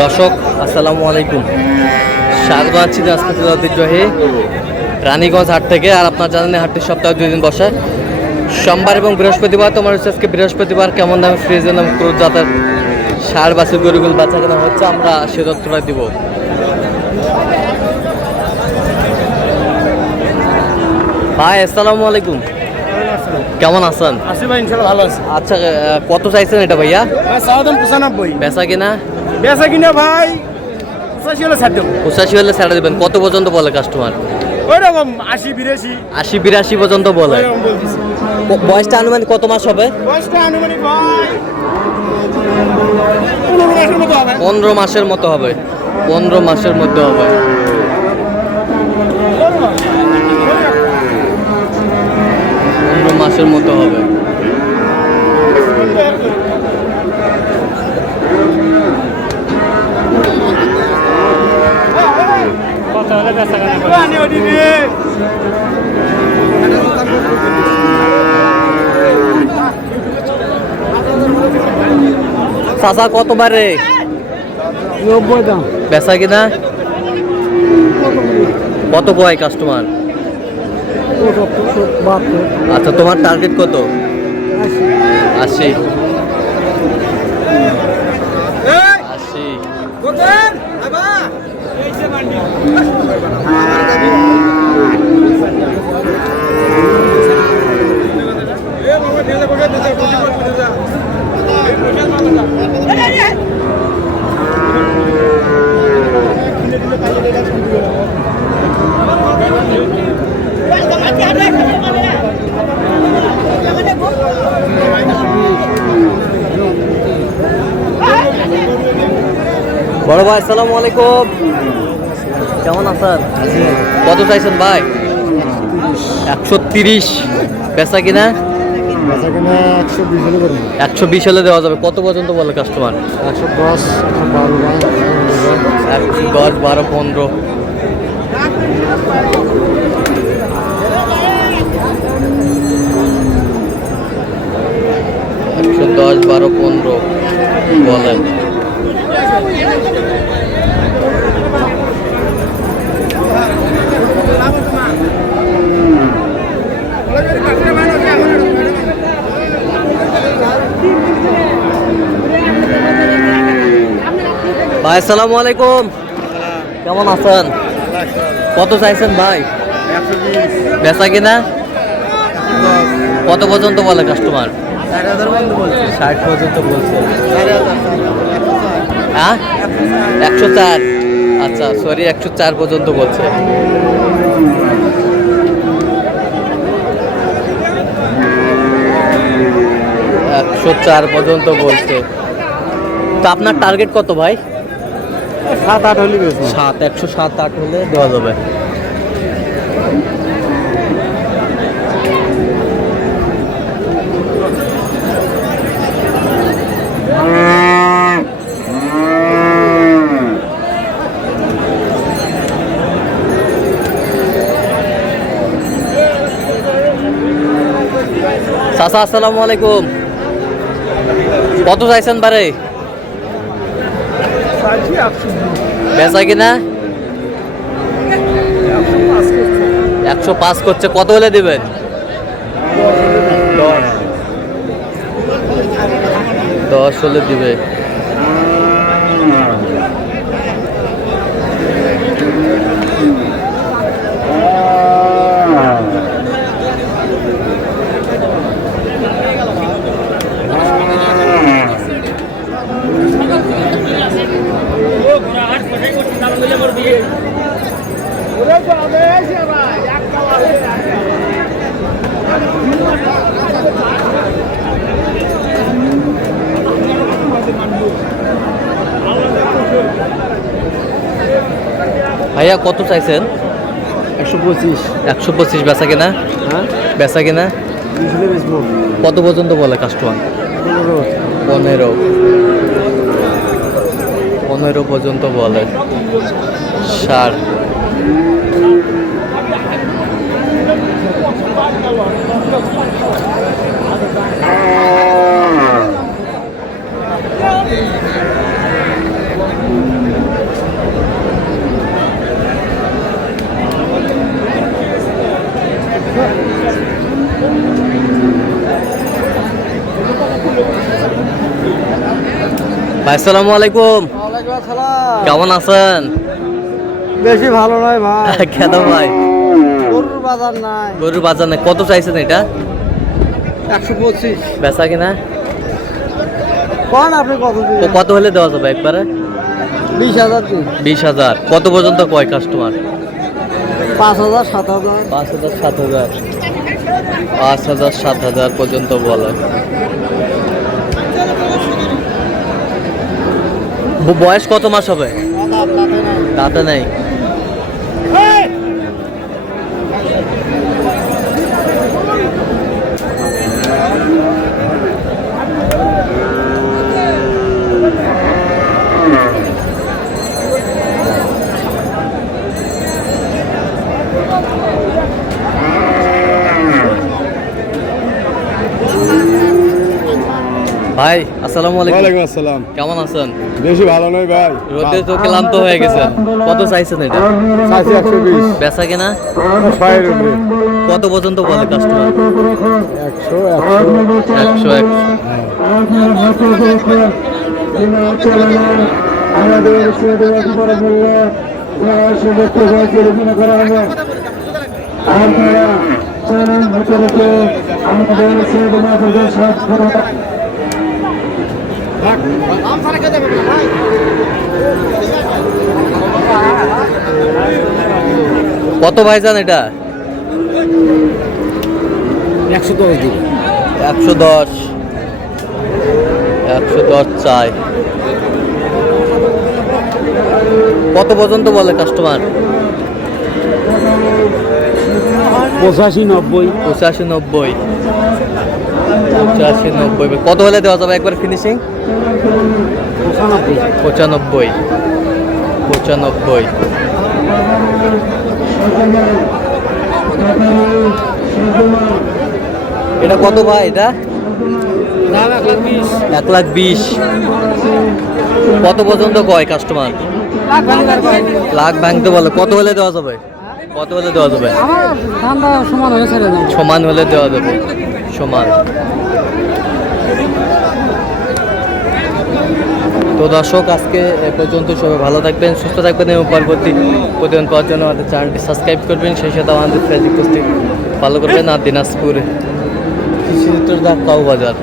দর্শক আসসালামু আলাইকুম, স্বাগত আছি দিনাজপুর ঐতিহ্যবাহী রানীগঞ্জ হাট থেকে। আর আপনার জানেন হাটটি সপ্তাহে 2 দিন বসে, সোমবার এবং বৃহস্পতিবার। তোমার হচ্ছে আজকে বৃহস্পতিবার। কেমন দামে ফ্রিজের নাম ক্রোধ জাতের সার বাছুর গরুগুলো বাচ্চা কেনা হচ্ছে, আমরা সে তথ্যটা দিব। ভাই আসসালামু আলাইকুম, কেমন আছেন? ভালো আছে। আচ্ছা, কত চাইছেন এটা ভাইয়া? 95 বেচা কিনা? বেচা কিনা ভাই 85 হলে ছাড় দেবো। 85 হলে ছাড়া দেবেন। কত পর্যন্ত বলে কাস্টমার? ওই রকম 80 82 পর্যন্ত বলে। বলতেছি। বয়সটা আনুমানিক কত মাস হবে? বয়সটা আনুমানিক ভাই 15 মাসের মতো হবে। 15 মাসের মতো হবে। 15 মাসের মধ্যে হবে। 15 মাসের মতো হবে। চাচা কত বারে? 90 দাম। বেচা কিনা? কত কয় কাস্টমার? আচ্ছা, তোমার টার্গেট কত? 80। 80। বড় ভাই আসসালামু আলাইকুম, কেমন আছেন? কত চাইছেন ভাই? 130। বেচা কিনা? 120 হলে দেওয়া যাবে। কত পর্যন্ত বলে কাস্টমার? 110 110 12 15। $110 12 15 বলেন। ভাই আসসালামু আলাইকুম, কেমন আছেন? কত চাইছেন ভাই? 120। বেচা কিনা? কত পর্যন্ত বলে কাস্টমার? 60 পর্যন্ত বলছে। হ্যাঁ, 104। আচ্ছা সরি, 104 পর্যন্ত বলছে। $104 পর্যন্ত বলছে। তো আপনার টার্গেট কত ভাই? 7-8 হলে বেশি। 107-8 হলে দেওয়া যাবে। চাচা আসসালামু আলাইকুম, কত চাইছেন বারে? বেচা কিনা? 105 করছে। কত হলে দিবেন? 10 হলে দিবে। ভাইয়া কত চাইছেন? 125। 125। বেচা কিনা? হ্যাঁ, বেচা কিনা? 20 হলে বেচবো। কত পর্যন্ত বলে কাস্টমার? 15। 15 পর্যন্ত বলে। সার ভাই আসসালামু আলাইকুম, ওয়ালাইকুম আসসালাম। কেমন আছেন? বেশি ভালো নয় ভাই, কেন ভাই? গরুর বাজার নাই। গরুর বাজার নেই, কত চাইছেন এটা? 125। বেচা কিনা? কোন আপনি কত তো দিবেন? কত হলে দেওয়া যাবে একবারে? 20,000 দিন। 20,000। কত পর্যন্ত কয় কাস্টমার? 5,000 7,000। 5,000 7,000, 5,000 7,000 পর্যন্ত বলে। বয়স কত মাস হবে? দাঁতে নেই। ভাই আসসালামু আলাইকুম, ওয়ালাইকুম আসসালাম। কেমন আছেন? বেশি ভালো নয় ভাই, রোদে তো ক্লান্ত হয়ে গেছেন, কত চাইছেন এটা? চাইছি 120। বেচা কিনা? 100 এর উপরে। কত পর্যন্ত বলে কাস্টমার? 100 100 100। কত ভাইজান এটা? 110 দিন। 110, 110 চাই। কত পর্যন্ত বলে কাস্টমার? 85 90। 85 90, 85 90। কত হলে দেওয়া যাবে একবার ফিনিশিং? 95, 95। এটা কত ভাই এটা? 1,20,000। কত পর্যন্ত কয় কাস্টমার? লাখ ভাঙতে বলে। কত হলে দেওয়া যাবে? কত হলে দেওয়া যাবে? ঠান্ডা সমান হয়ে ছেড়ে দাও। সমান হলে দেওয়া যাবে, সমান। তো দর্শক আজকে এ পর্যন্ত, সবাই ভালো থাকবেন, সুস্থ থাকবেন এবং পরবর্তী প্রতিদিন পাওয়ার জন্য আমাদের চ্যানেলটি সাবস্ক্রাইব করবেন, সেই সাথে আমাদের ফেসবুক পোস্টটি ফলো করবেন। আর দিনাজপুর কৃষি চিত্র দা কাউ বাজার।